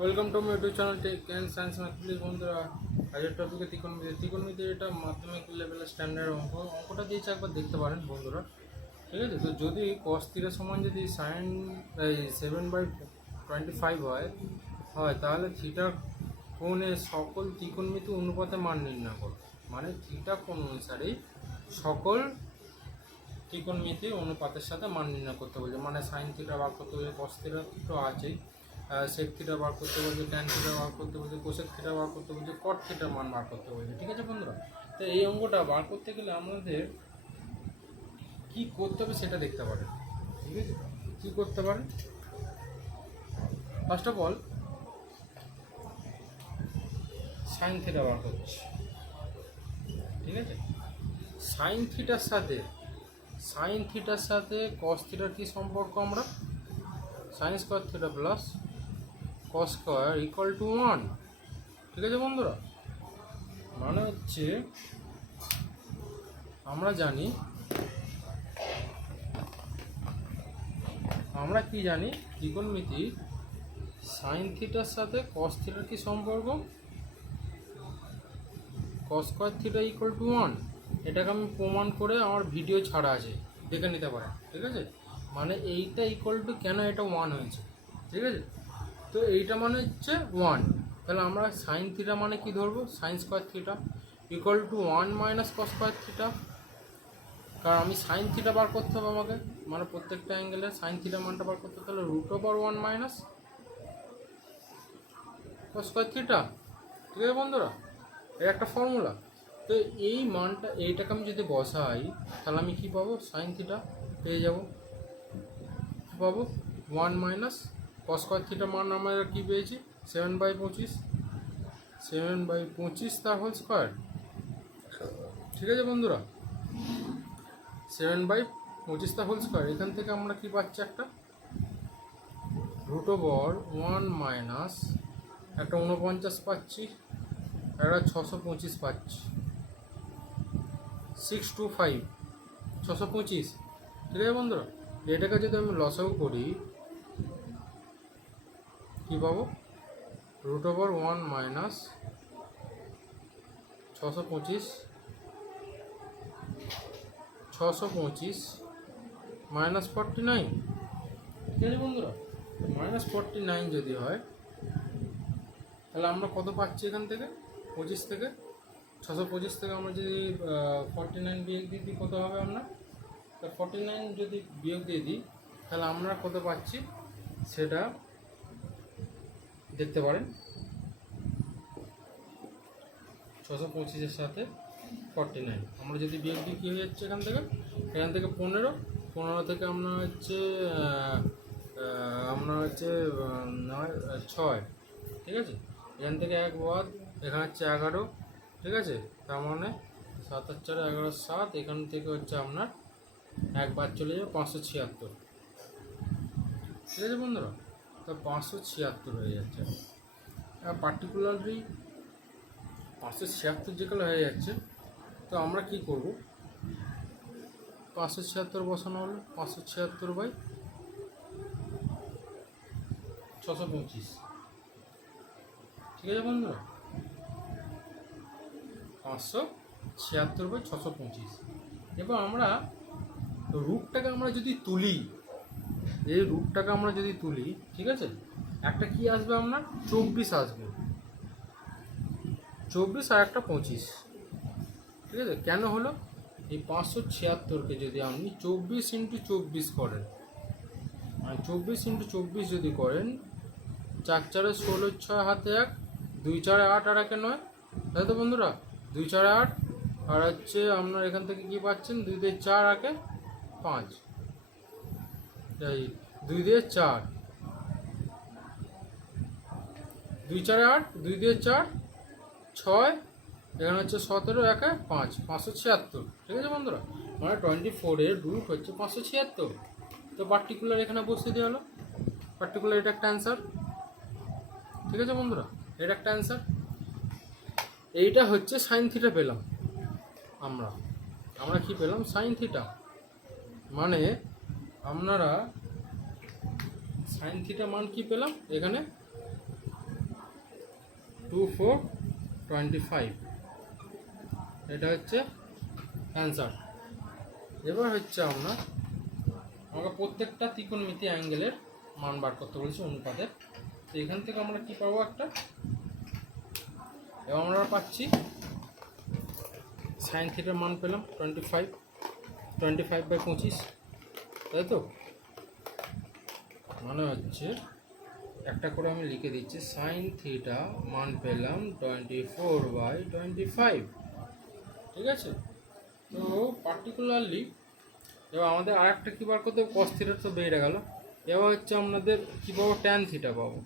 Welcome to my YouTube channel tech and science math. Please বন্ধুরা, আজকের টপিকে ত্রিকোণমিতি এটা মাধ্যমিক লেভেলের স্ট্যান্ডার্ড অঙ্কটা দিয়েছে, একবার দেখতে পারেন বন্ধুরা। ঠিক আছে, তো যদি cos θ সমান যদি সাইন 7/25 হয় তাহলে থিটার কোণের সকল ত্রিকোণমিতি অনুপাতে মান নির্ণয় করো। মানে থিটা কোণ অনুসারেই সকল ত্রিকোণমিতি অনুপাতের সাথে মান নির্ণয় করতে বলছে। মানে সাইন থিটা বার করতে বলছে, কস থিটা তো আছেই, সেক থিটা বার করতে বলছে, ট্যান থিটা বার করতে বলছে, কোসেক থিটা বার করতে বলছে, কট থিটার মান বার করতে বলছে। ঠিক আছে বন্ধুরা, তো এই অঙ্কটা বার করতে গেলে আমাদের কি করতে হবে সেটা দেখতে পারেন। ঠিক আছে, কী করতে পারেন? First of all sine theta বার করছি। ঠিক আছে, সাইন থিটার সাথে কস থিটার কী সম্পর্ক? আমরা sine square theta plus cos square equal to 1। ঠিক আছে বন্ধুরা, মানে হচ্ছে আমরা কি জানি ত্রিকোণমিতি সাইন থিটার সাথে কস থিটার কি সম্পর্ক? কস স্কোয়ার থিটা ইকুয়াল টু 1। এটাকে আমি প্রমাণ করে আমার ভিডিও ছাড়া আছে, দেখে নিতে পারেন। ঠিক আছে, মানে এইটা ইকুয়াল টু কেন এটা 1 হয়েছে। ঠিক আছে, তো এইটা মানে হচ্ছে 1, তাহলে আমরা সাইন থিটা মানে কি ধরবো? Sine square theta equal two 1 minus cos square theta. কারণ আমি সাইন থিটা বার করতে হবে আমাকে, মানে প্রত্যেকটা অ্যাঙ্গেলে সাইন থিটা মানটা বার করতে হবে, তাহলে √1 মাইনাস কস স্কোয়ার থিটা। ঠিক আছে বন্ধুরা, এর একটা ফর্মুলা। তো এই মানটা, এইটাকে আমি যদি বসাই তাহলে আমি কি পাবো? সাইন থিটা পেয়ে যাব। কী পাবো? 1 মাইনাস কস স্কোয়ার থিটা মান আমরা কী পেয়েছি? 7/25 তার হোল স্কোয়ার। ঠিক আছে বন্ধুরা, 7/25 তার হোল স্কোয়ার। এখান থেকে আমরা কি পাচ্ছি? একটা √1 মাইনাস একটা 49 পাচ্ছি, একটা 625 পাচ্ছি, 625 625। ঠিক আছে বন্ধুরা, এটাকে যদি আমি লসাগু করি কী পাবো? √1 মাইনাস 625 মাইনাস 49। ঠিক আছে বন্ধুরা, -49 যদি হয় তাহলে আমরা কত পাচ্ছি? এখান থেকে 25 থেকে 625 থেকে আমরা যদি 49 বিয়োগ দিয়ে দিই কত হবে? আমরা 49 যদি বিয়োগ দিয়ে দিই তাহলে আমরা কত পাচ্ছি সেটা দেখতে পারেন। 625-এর সাথে 49 আমরা যদি বিয়োগ দিই কী হয়ে যাচ্ছে? এখান থেকে 15 থেকে আমরা হচ্ছে 6। ঠিক আছে, এখান থেকে 1 বাদ, এখানে হচ্ছে 11। ঠিক আছে, তার মানে 7 আর 4 11, 7। এখান থেকে হচ্ছে আপনার 1 বাদ চলে যাবে, 576। ঠিক আছে বন্ধুরা, তো 576 হয়ে যাচ্ছে। পার্টিকুলারলি 576 যেগুলো হয়ে যাচ্ছে, তো আমরা কি করব? 576 বসানো হলো, 576/625। ঠিক আছে বন্ধুরা, 576/625। এবার আমরা রুটটাকে আমরা যদি তুলি, ঠিক আছে, একটা কি আসবে? আপনার 24 আসবে, 24 আর একটা 25। ঠিক আছে, কেন হলো? এই 576কে যদি আপনি 24x24 করেন, মানে 24x24 যদি করেন, 4 4 16, 6 হাতে 1, 2 4 8 আর 1 9। তাই তো বন্ধুরা, 2 4 8 আর হচ্ছে আপনার এখান থেকে কি পাচ্ছেন? 2 দিয়ে 4 আগে 5, এই 2 দিয়ে 4, 2 4 8, 2 দিয়ে 4 6, এখানে হচ্ছে 17, 1 5, 576। ঠিক আছে বন্ধুরা, মানে 24-এর রুট হচ্ছে 576। তো পার্টিকুলার এখানে বসিয়ে দেওয়া হলো, পার্টিকুলার এটা একটা অ্যান্সার। ঠিক আছে বন্ধুরা, এটা একটা অ্যান্সার। এইটা হচ্ছে সাইন থিটা পেলাম আমরা কি পেলাম? Sine theta. মানে আপনারা সাইন থিটা মান কি পেলাম? এখানে 2425, এটা হচ্ছে অ্যান্সার। এবার হচ্ছে আমাকে প্রত্যেকটা ত্রিকোণমিতি অ্যাঙ্গেলের মান বার করতে বলেছে অনুপাতের। তো এখান থেকে আমরা কি পাবো একটা, এবার আমরা পাচ্ছি সাইন থিটার মান পেলাম 25/25, তাই তো? মানে হচ্ছে একটা করে আমি লিখে দিচ্ছি, সাইন থিটা মান পেলাম 24/25, ঠিক আছে? তো পার্টিকুলারলি এবার আমাদের আর একটা কী বার করতে হবে, কস থিটা তো বেড়ে গেল। এবার হচ্ছে আমাদের কী পাবো, ট্যান থিটা পাবো।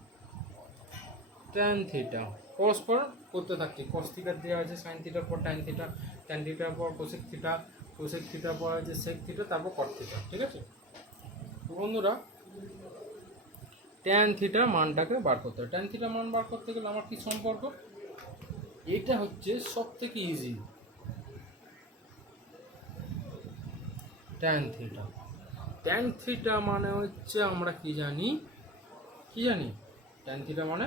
ট্যান থিটা পরস্পর করতে থাকছি, কস থিটা দেওয়া আছে সাইন থিটার পর ট্যান থিটা, ট্যান থিটার পর কোসেক থিটা, কোসেক থিটার পর আছে সেক থিটা, তারপর কট থিটা, ঠিক আছে? তো বন্ধুরা, ট্যান থিটার মানটাকে বার করতে হবে। ট্যান থিটার মান বার করতে গেলে আমার কি সম্পর্ক, এটা হচ্ছে সব থেকে easy. Tan theta, tan theta মানে হচ্ছে আমরা কি জানি, ট্যান থিটা মানে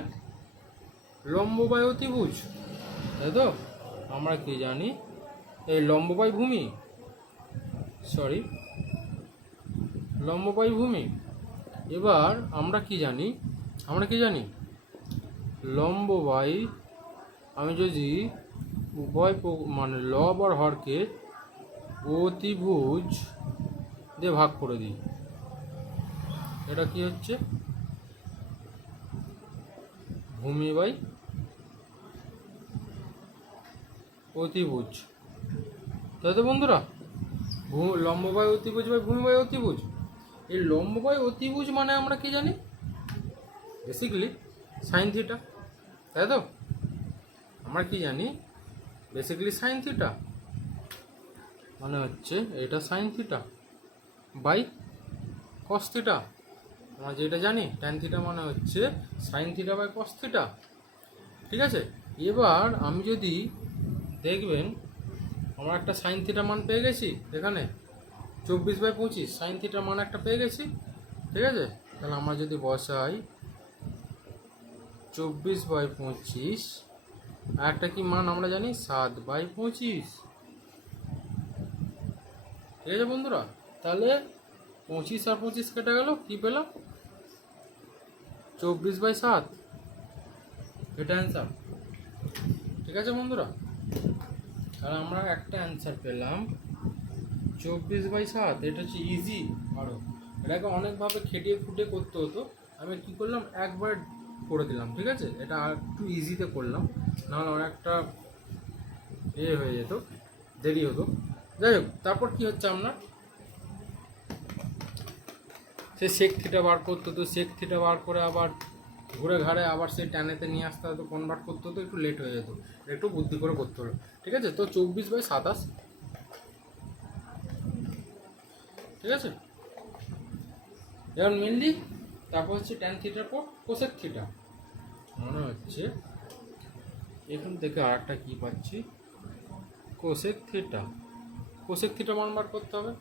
লম্ব বাই অতিভুজ, তাই তো? আমরা কি জানি, এই লম্ব বাই ভূমি, লম্ব বাই ভূমি। এবার আমরা কি জানি, লম্ব বাই, আমি যদি উভয় মানে লব আর হরকে অতিভুজ দিয়ে ভাগ করে দিই, এটা কি হচ্ছে, ভূমি বাই অতিভুজ, তাই তো বন্ধুরা? লম্ব বাই অতিভুজ বাই ভূমি বাই অতিভুজ। এই লম্ব বাই অতিভুজ মানে আমরা কি জানি, বেসিক্যালি সাইন থিটা, তাই তো? আমরা কি জানি, বেসিক্যালি সাইন থিটা মানে হচ্ছে এটা sine theta by cos theta. আমরা যেটা জানি ট্যান থিটা মানে হচ্ছে sine theta by cos theta, ঠিক আছে? এবার আমি যদি দেখবেন, আমরা একটা সাইন থিটার মান পেয়ে গেছি, এখানে 24/25 সাইন থিটার মান একটা পেয়ে গেছি, ঠিক আছে? তাহলে আমরা যদি বসাই 24/25, আর একটা কি মান আমরা জানি, 7/25, ঠিক আছে বন্ধুরা? তাহলে 25 আর 25 কেটে গেল, কি পেলাম, 24/7, এটা অ্যান্সার, ঠিক আছে বন্ধুরা? তাহলে আমরা একটা অ্যান্সার পেলাম 24/7। এটা হচ্ছে ইজি, আরও এটাকে অনেকভাবে খেটিয়ে খুঁটে করতে হতো, আমি কি করলাম, একবার করে দিলাম, ঠিক আছে? এটা আর একটু ইজিতে করলাম, নাহলে অনেকটা হয়ে যেত, দেরি হতো। যাই হোক, তারপর কি হচ্ছে, আপনার সে সেক থিটা বার করতে হতো, সেক থিটা বার করে আবার ঘুরে ঘাড়ে আবার সেই ট্যানেতে নিয়ে আসতে হতো, কনভার্ট করতে হতো, একটু লেট হয়ে যেত, একটু বুদ্ধি করে করতে হলো, ঠিক আছে? তো 24/27, ঠিক আছে? এবার মেনলি তারপর হচ্ছে ট্যান থিটার পর কোসেক থিটা, মনে হচ্ছে এখান থেকে আর একটা কী পাচ্ছি, কোসেক থিটা। কোসেক থিটা মান বার করতে হবে।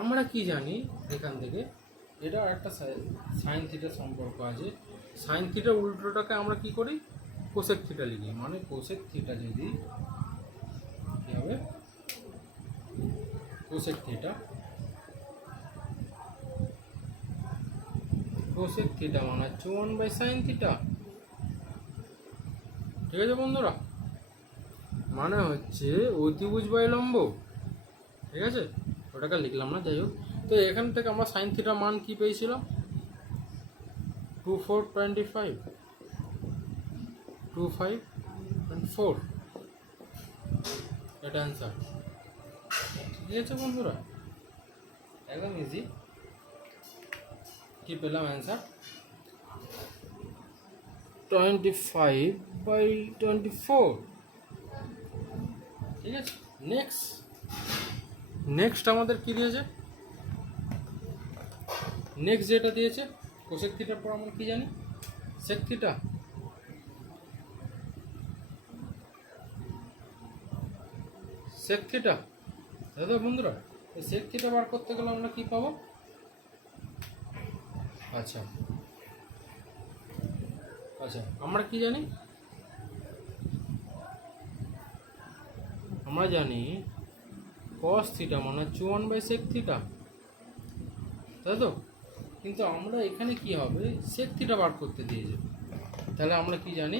আমরা কি জানি এখান থেকে, এটা একটা সাইন থিটার সম্পর্ক আছে। সাইন থিটার উল্টোটাকে আমরা কি করি, কোসেক থিটা লিখি। মানে কোসেক থিটা যদি কী হবে, কোসেক থিটা, কোসেক থিটা মানে হচ্ছে 1/sin থিটা, ঠিক আছে বন্ধুরা? মানে হচ্ছে অতিভুজ বাই লম্ব, ঠিক আছে? ওটাকে লিখলাম না, যাই হোক। তো এখান থেকে আমরা সাইন থিটার মান কি পেয়েছিলাম, 25/4, এটা অ্যান্সার, ঠিক আছে বন্ধুরা? একদম ইজি। কি পেলাম অ্যান্সার, 25/24, ঠিক আছে? নেক্সট আমাদের কি দিয়েছে, নেক্সট যেটা দিয়েছে কোসেক থিটার পর আমরা কি জানি, সেক থিটা। সেক থিটা, দাদা বন্ধুরা, এই সেক থিটা বার করতে গেলে আমরা কি পাবো, আচ্ছা আমরা কি জানি, আমরা জানি cos থিটা মানে হচ্ছে 1/sec থিটা, তাই তো? কিন্তু আমরা এখানে কি হবে, sec থিটা বার করতে দিয়েছে, তাহলে আমরা কি জানি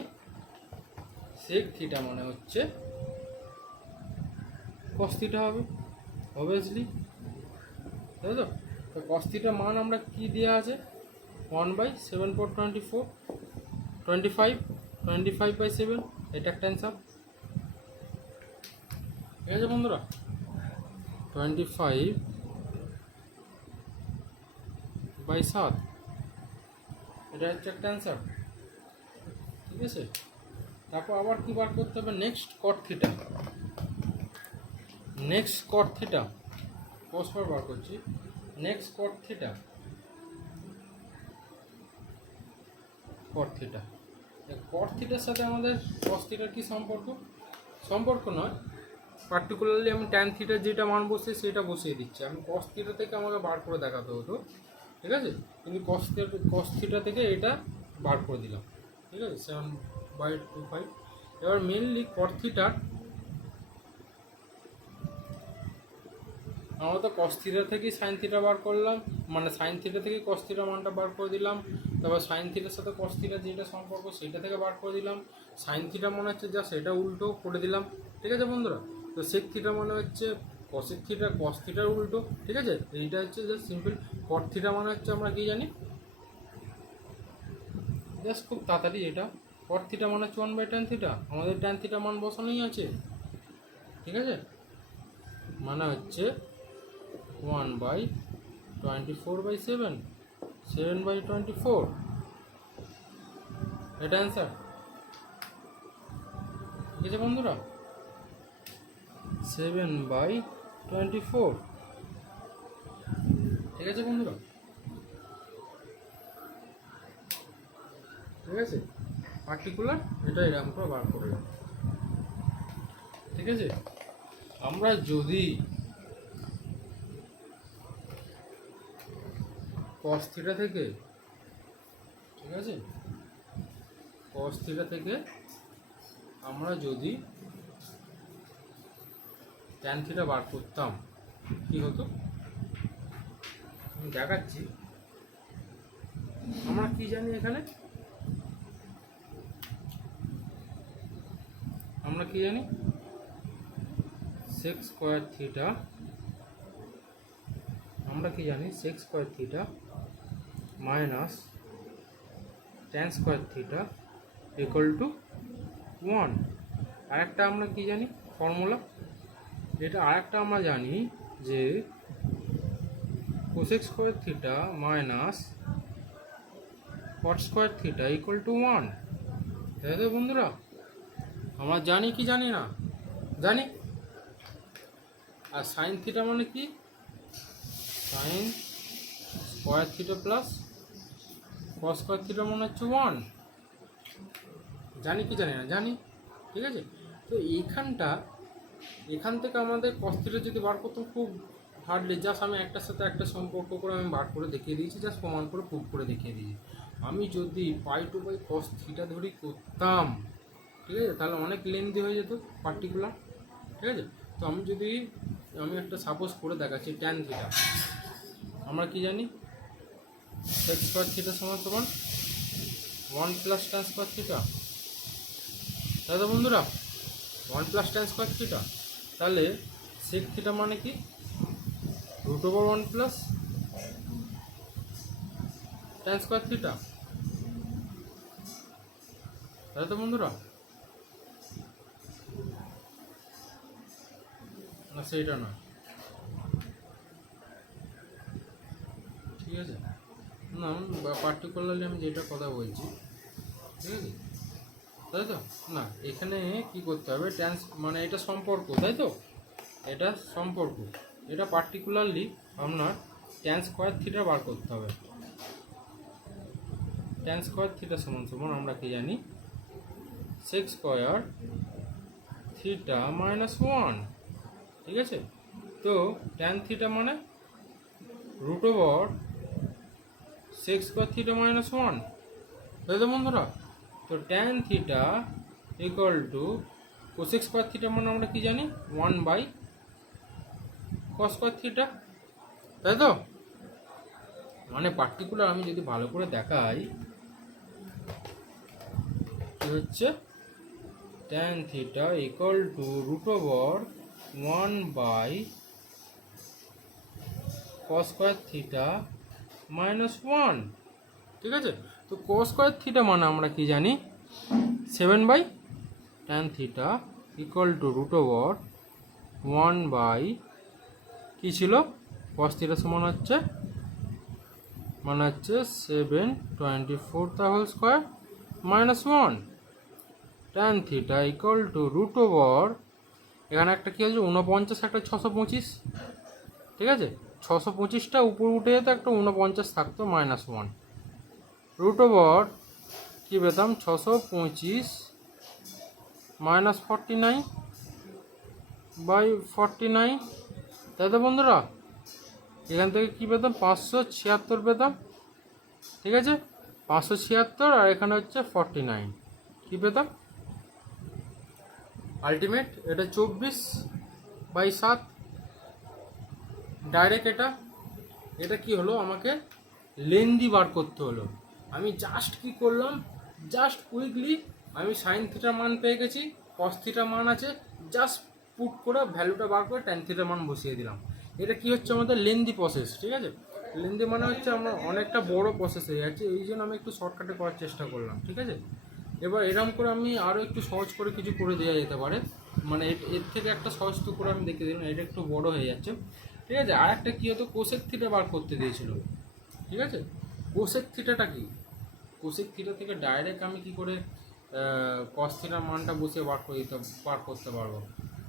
sec থিটা মানে হচ্ছে cos থিটা হবে অবভিয়াসলি, তাই তো? তো cos থিটা মান আমরা কি দেওয়া আছে 1/7/24 25/7, এটা একটা অ্যান্সার। ঠিক আছে বন্ধুরা, 25/7 এটা হচ্ছে একটা অ্যান্সার। ঠিক আছে, তারপর আবার কি বার করতে হবে, next cot theta, next cot theta cos বার করছি, next cot theta, cot theta, cot থিটার সাথে আমাদের cos থিটার কি সম্পর্ক, সম্পর্ক নয়, পার্টিকুলারলি আমি ট্যান থিটার যেটা মান বসে সেটা বসিয়ে দিচ্ছি, আমি cos থিটা থেকে আমাকে বার করে দেখাতে হতো, ঠিক আছে? কিন্তু cos থিটা থেকে এটা বার করে দিলাম, ঠিক আছে 7/25। এবার মেনলি cot থিটার আমরা তো cos থিটা থেকেই sin থিটা বার করলাম, মানে sin থিটা থেকে cos থিটা মানটা বার করে দিলাম, তারপর sin থিটার সাথে cos থিটা যেটা সম্পর্ক সেটা থেকে বার করে দিলাম, sin থিটা মনে হচ্ছে যা সেটা উল্টো করে দিলাম। ঠিক আছে বন্ধুরা, তো sec থিটা মানে হচ্ছে cosec থিটা cos থিটার উল্টো। ঠিক আছে, এইটা হচ্ছে জাস্ট সিম্পল। cot থিটা মানে হচ্ছে আমরা কি জানি, জাস্ট খুব তাড়াতাড়ি এটা, cot থিটা মানে হচ্ছে 1/tan থিটা, আমাদের tan থিটা মান বসানোই আছে। ঠিক আছে, মানে হচ্ছে 1/24/7, 7/24, এটা অ্যান্সার। ঠিক আছে বন্ধুরা, 7/24। ঠিক আছে বন্ধুরা, ঠিক আছে, পার্টিকুলার এটা এরকম করে বার করলাম। ঠিক আছে, আমরা যদি cos থিটা থেকে, ঠিক আছে, cos থিটা থেকে আমরা যদি tan থিটা বার করতাম কি হতো আমি দেখাচ্ছি। আমরা কি জানি এখানে, আমরা কি জানি sec স্কয়ার থিটা, আমরা কি জানি sec square theta minus tan square theta equal two 1। আরেকটা আমরা কি জানি ফর্মুলা, এটা আরেকটা আমরা জানি যে cosec square theta minus cot square theta equal two 1। তাই তো বন্ধুরা, আমরা জানি কি জানি না, জানি। আর সাইন থিটা মানে কি, sine square theta plus cos square theta মানে হচ্ছে 1, জানি কি জানি না, জানি। ঠিক আছে, তো এখান থেকে আমাদের cos থিটা যদি বার করতাম খুব হার্ডলি, জাস্ট আমি একটার সাথে একটা সম্পর্ক করে আমি বার করে দেখিয়ে দিয়েছি, জাস্ট প্রমাণ করে প্রুভ করে দেখিয়ে দিয়েছি। আমি যদি π/cos থিটা ধরি করতাম, ঠিক আছে, তাহলে অনেক লেন্দি হয়ে যেত পার্টিকুলার। ঠিক আছে, তো আমি একটা সাপোজ করে দেখাচ্ছি tan থিটা, আমরা কি জানি sec স্কয়ার থিটা সমান 1 + tan স্কয়ার থিটা, তাই তো বন্ধুরা, 1 + tan স্কয়ার থিটা। তাহলে sec থিটা মানে কি √1 + tan স্কয়ার থিটা, তাই তো বন্ধুরা, না সেইটা নয়। ঠিক আছে, না পার্টিকুলারলি আমি যেটা কথা বলছি, ঠিক আছে, তাই তো? না এখানে কি করতে হবে, ট্যান্স মানে এটা সম্পর্ক, তাই তো, এটা সম্পর্ক, এটা পার্টিকুলারলি আপনার tan স্কয়ার থিটা বার করতে হবে। tan স্কয়ার থিটা সমান আমরা কি জানি sec স্কয়ার থিটা মাইনাস 1। ঠিক আছে, তো tan থিটা মানে √sec স্কয়ার থিটা মাইনাস 1, তাই তো বন্ধুরা। তো tan theta equal two cosec square theta মানে আমরা কি জানি 1/cos স্কোয়ার থিটা, তাই তো? মানে পার্টিকুলার আমি যদি ভালো করে দেখাই কি হচ্ছে, tan theta equal two √1/cos square theta -1, ঠিক আছে? তো cos স্কোয়ার থিটা মানে আমরা কি জানি 7/tan থিটা ইকুয়াল টু √1 কি ছিল, cos থিটা সমান হচ্ছে 7/24 তা whole square -1, tan theta equal to এখানে একটা কি হচ্ছে 49, একটা 625, ঠিক আছে? 625টা উপর উঠে যেত, একটা 49 থাকতো -1, কি পেতাম 625 -49/49, তাই তো বন্ধুরা? এখান থেকে কি পেতাম 576 পেতাম, ঠিক আছে? 576 আর এখানে হচ্ছে 49, কি পেতাম আলটিমেট? এটা 24/7 ডাইরেক্ট। এটা কি হলো, আমাকে লেন্দি বার করতে হলো। আমি জাস্ট কি করলাম, জাস্ট কুইকলি আমি সাইন থিটার মান পেয়ে গেছি, কস থিটার মান আছে, জাস্ট পুট করে ভ্যালুটা বার করে ট্যান থিটার মান বসিয়ে দিলাম। এটা কি হচ্ছে আমাদের লেন্দি প্রসেস, ঠিক আছে? লেন্দি মানে হচ্ছে আমার অনেকটা বড় প্রসেস হয়ে যাচ্ছে, এই জন্য আমি একটু শর্টকাটে করার চেষ্টা করলাম, ঠিক আছে? এবার এরকম করে আমি আরও একটু সহজ করে কিছু করে দেওয়া যেতে পারে, মানে এর থেকে একটা সহজ তো করে আমি দেখে দিলাম, এটা একটু বড় হয়ে যাচ্ছে, ঠিক আছে? আর একটা কী হতো, কোসেক থিটা বার করতে দিয়েছিল, ঠিক আছে? কোসেক থিটাটা কি, কোসেক থিটা থেকে ডাইরেক্ট আমি কি করে কস থিটার মানটা বসিয়ে বার করতে পারবো,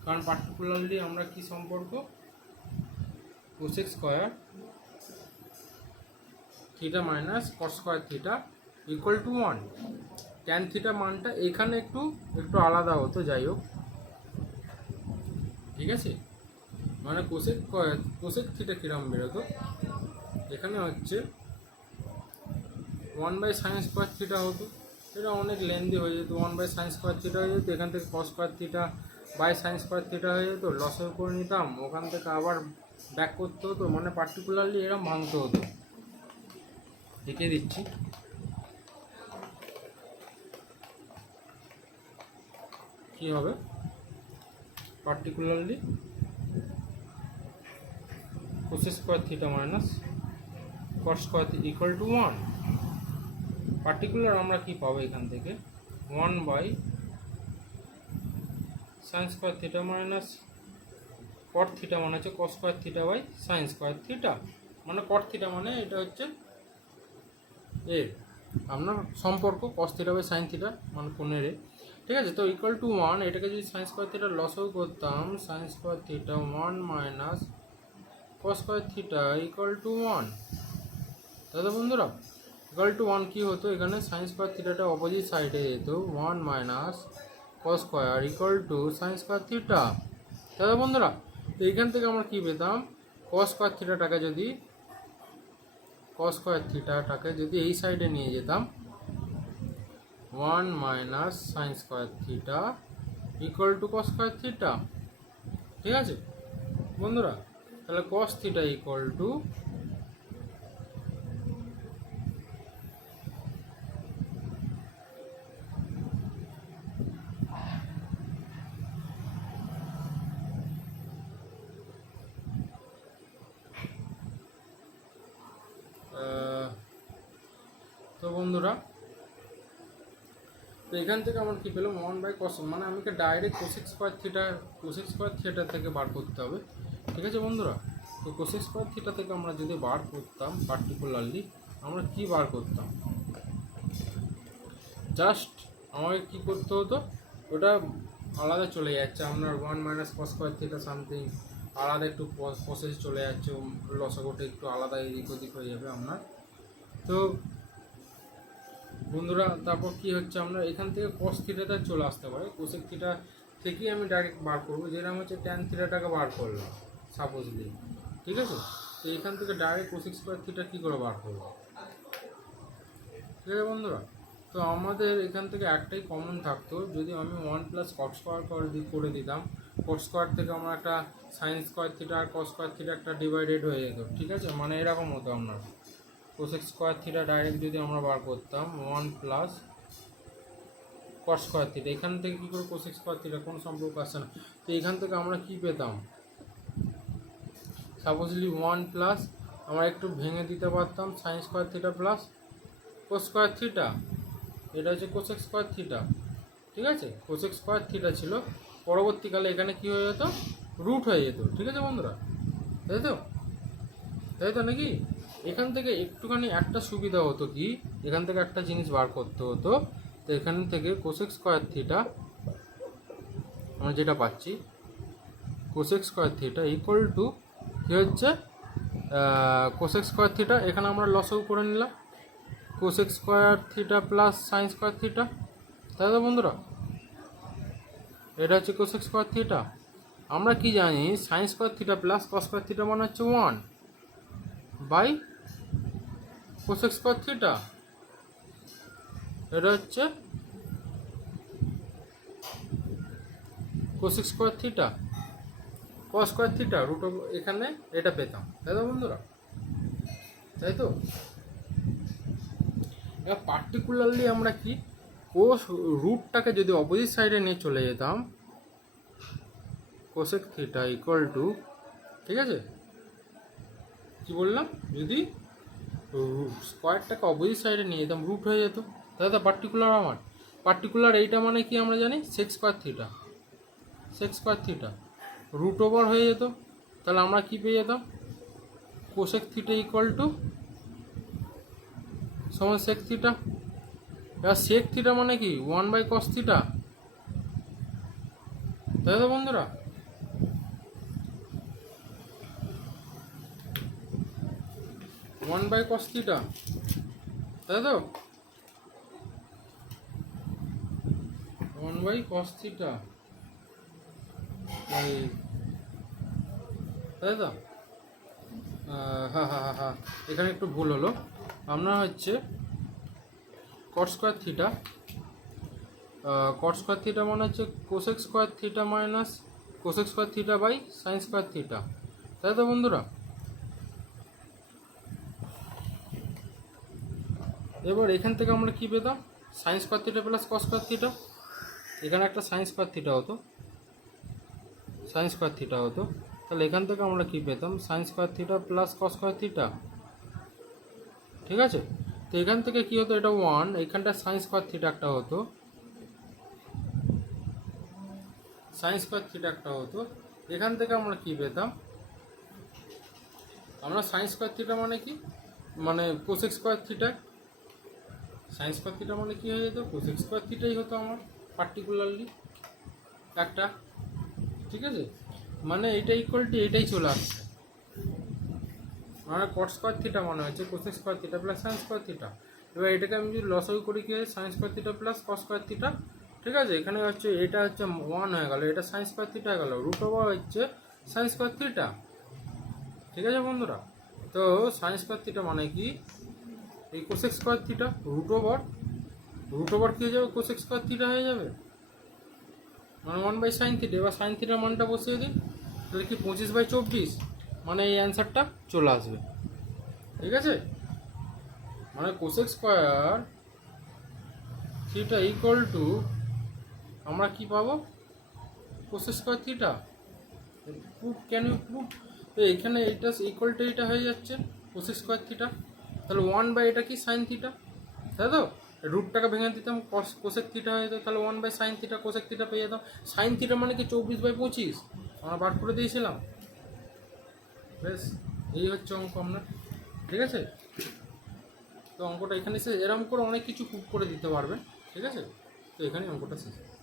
কারণ পার্টিকুলারলি আমরা কি সম্পর্ক, cosec square theta minus cos square theta equal two 1, tan theta মানটা এখানে একটু আলাদা হতো, যাই হোক, ঠিক আছে? মানে কোসেক থিটা কিরম বেরোতো, এখানে হচ্ছে 1/sin স্কোয়ার থিটা হতো, এটা অনেক লেন্দি হয়ে যেত, 1/sin স্কোয়ার থিটা হয়ে যেত, এখান থেকে কস square theta sin square theta হয়ে যেত, লসের করে নিতাম, ওখান থেকে আবার ব্যাক করতে হতো, মানে পার্টিকুলারলি এরম ভাঙতে হতো। লিখে দিচ্ছি, কি হবে, particularly cosec square theta minus cos square theta equal two 1, particular আমরা কি পাবো এখান থেকে 1/sin স্কোয়ার থিটা মাইনাস কট থিটা মানে হচ্ছে কস square theta sin square theta, মানে কট থিটা মানে এটা হচ্ছে আপনার সম্পর্ক কস থিটা sin থিটা মানে 15, ঠিক আছে? তো ইকুয়াল টু 1, এটাকে যদি sin স্কোয়ার থিটা লসও করতাম, sin square theta 1 minus cos square theta equal two 1, দাদা বন্ধুরা ইকুয়াল টু 1 কী হতো, এখানে sin স্কোয়ার থিটাটা অপোজিট সাইডে যেত, 1 minus cos square equal to sin square theta, দাদা বন্ধুরা? তো এইখান থেকে আমরা কী পেতাম, কস স্কোয়ার থিটাটাকে যদি এই সাইডে নিয়ে যেতাম, 1 minus sin square theta equal to cos square theta, ঠিক আছে বন্ধুরা? তাহলে কস থিটা ইকুয়াল টু তো বন্ধুরা, তো এখান থেকে আমার কী পেলাম 1/cos, মানে আমাকে ডাইরেক্ট কোসেক স্কোয়ার থিটা থেকে বার করতে হবে, ঠিক আছে বন্ধুরা? তো কোসেক স্কোয়ার থিটা থেকে আমরা যদি বার করতাম, পার্টিকুলারলি আমরা কি বার করতাম, জাস্ট আমাকে কী করতে হতো, ওটা আলাদা চলে যাচ্ছে আপনার 1 minus cos square theta something আলাদা একটু প্রসেস চলে যাচ্ছে, লসাগুটা একটু আলাদা এদিক ওদিক হয়ে যাবে আপনার। তো বন্ধুরা তারপর কি হচ্ছে, আমরা এখান থেকে কস থিটাটা চলে আসতে পারে, কোসেক থিটা থেকেই আমি ডাইরেক্ট বার করবো, যেরকম হচ্ছে ট্যান থিটাটাকে বার করলাম সাপোজলি, ঠিক আছে? তো এখান থেকে ডাইরেক্ট কোসেক স্কোয়ার থিটা কী করে বার করবো, ঠিক আছে বন্ধুরা? তো আমাদের এখান থেকে একটাই কমন থাকতো, যদি আমি 1 + cot² করে দিতাম, cot² থেকে আমরা একটা sin² আর cos² একটা ডিভাইডেড হয়ে যেত, ঠিক আছে, মানে এরকম হতো আপনার cos² ডাইরেক্ট যদি আমরা বার করতাম 1 + cos², এখান থেকে কী করে cos² কোনো সম্পর্ক আসছে না। তো এখান থেকে আমরা কি পেতাম, সাপোজলি 1 আমরা একটু ভেঙে দিতে পারতাম sin² প্লাস cos², এটা হচ্ছে cosec², ঠিক আছে, cosec² ছিল, পরবর্তীকালে এখানে কি হয়ে যেত, রুট হয়ে যেত, ঠিক আছে বন্ধুরা, তাই তো নাকি। এখান থেকে একটুখানি একটা সুবিধা হতো কি, এখান থেকে একটা জিনিস বার করতে হতো, তো এখান থেকে cosec² আমরা যেটা পাচ্ছি cosec² ইকুয়াল টু কী হচ্ছে cosec² এখানে আমরা লসও করে নিলাম cosec² প্লাস sin², তাই তো বন্ধুরা, এটা হচ্ছে cosec²। আমরা কি জানি sin² প্লাস cos² মানে হচ্ছে 1/cosec², এটা হচ্ছে cosec², cos², রুট এখানে এটা পেতাম, তাই তো বন্ধুরা, তাই তো। এবার পার্টিকুলারলি আমরা কি কোস রুটটাকে যদি অপোজিট সাইডে নিয়ে চলে যেতাম cosec² ইকুয়াল টু, ঠিক আছে, কি বললাম, যদি স্কোয়ারটাকে অপোজিট সাইডে নিয়ে যেতাম রুট হয়ে যেত, তাই তো পার্টিকুলার এইটা মানে কি আমরা জানি sec², রুট ওভার হয়ে যেত, তাহলে আমরা কি পেয়ে যেতাম cosec² ইকুয়াল টু সমান sec²। এবার sec² মানে কি 1/cos², তাই তো বন্ধুরা, 1/cos², তাই তো 1/cos², তাই তো। হ্যাঁ, এখানে একটু ভুল হলো, আমরা হচ্ছে cot², cot² মানে হচ্ছে cosec² minus cosec² by sin², তাই তো বন্ধুরা। এবার এখান থেকে আমরা কি পেতাম sin² প্লাস cos², এখানে একটা sin² হতো, তাহলে এখান থেকে আমরা কি পেতাম sin² প্লাস cos², ঠিক আছে। তো এখান থেকে কি হতো, এটা 1, এখানটা sin² একটা হতো, এখান থেকে আমরা কি পেতাম, আমরা sin² মানে কি, মানে cosec², sin² মানে কি হয়ে যেত cosec² হতো আমার পার্টিকুলারলি একটা, ঠিক আছে, মানে এইটা ইকুয়াল টু এইটাই চলে আসছে, মানে cot² মানে হচ্ছে cosec² প্লাস sin²। এবার এটাকে আমি যদি লসাগু করি কি হয় sin² প্লাস cos², ঠিক আছে, এখানে হচ্ছে এটা হচ্ছে 1 হয়ে গেল, এটা sin² হয়ে গেল, রুট ওভার হচ্ছে sin², ঠিক আছে বন্ধুরা। তো sin² মানে কি এই cosec², রুট ওভার কি হয়ে যাবে cosec² হয়ে যাবে, মানে 1/sin²। এবার sin² মানটা বসিয়ে দিন, তাহলে কি 25/24, মানে এই অ্যান্সারটা চলে আসবে, ঠিক আছে, মানে cosec² ইকুয়াল টু আমরা কি পাবো cosec²। Proof can you proof, তো এখানে এইটা ইকুয়াল টু এইটা হয়ে যাচ্ছে cosec², তাহলে 1/, এটা কি sin², তাই তো, রুটটাকে ভেঙে দিতাম cosec² হয়ে যেত, তাহলে 1/sin², cosec² পেয়ে যেতাম। sin² মানে কি 24/25 আমরা বার করে দিয়েছিলাম, বেশ, এই হচ্ছে অঙ্ক আপনার, ঠিক আছে। তো অঙ্কটা এখানে শেষ, এরকম করে অনেক কিছু প্রুফ করে দিতে পারবেন, ঠিক আছে, তো এখানে অঙ্কটা শেষ।